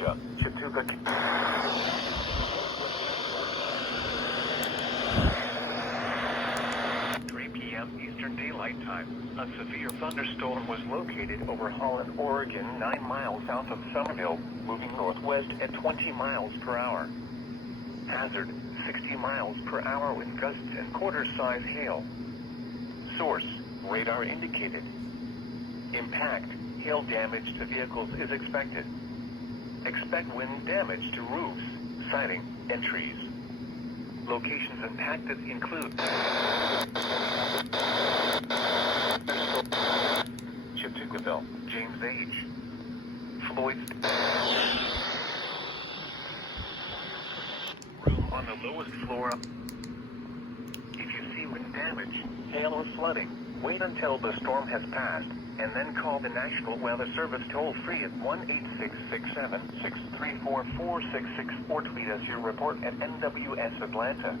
Georgia, Chattooga. 3 p.m. Eastern Daylight Time. A severe thunderstorm was located over Holland, Oregon, 9 miles south of Somerville, moving northwest at 20 miles per hour. Hazard, 60 miles per hour with gusts and quarter-size hail. Source, radar indicated. Impact, hail damage to vehicles is expected. Expect wind damage to roofs, siding, and trees. Locations impacted include Chattooga, James H. Floyd. Room on the lowest floor. If you see wind damage, hail or flooding, wait until the storm has passed, and then call the National Weather Service toll-free at 1-866-7-634-466 or tweet us your report at NWS Atlanta.